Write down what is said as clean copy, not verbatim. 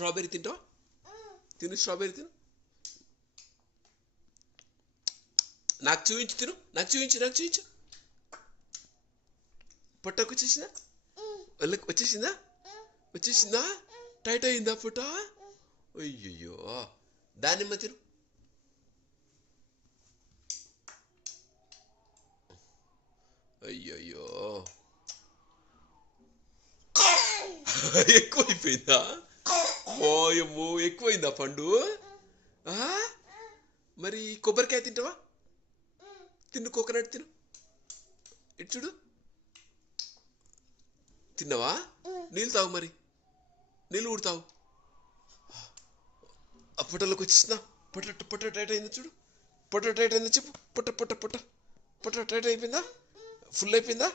Strawberry తింటావా? తిను, strawberry తిను. నాకు చూపించు, తిను. నాకు చూపించు. పొట్టకు వచ్చేసిందా? వాళ్ళకి వచ్చేసిందా? టైట్ అయిందా పొట్ట? అయ్యయ్యో. దానిమ్మ తిను. అయ్యయ్యో, ఎక్కువైపోయిందా? ఓయమ్మో, ఎక్కువైందా పండు? మరి కొబ్బరికాయ తింటావా? తిను, కోకోనట్ తిను. ఇటు చూడు. తిన్నావా? నీళ్ళు తాగు, మరి నీళ్ళు కూడా తాగు. ఆ పొట్టలోకి వచ్చేసిందా? పొట్ట టైట్ అయిందా చూడు. పొట్ట టైట్ అయిందా చెప్పు. పొట్ట టైట్ అయిపోయిందా? ఫుల్ అయిపోయిందా?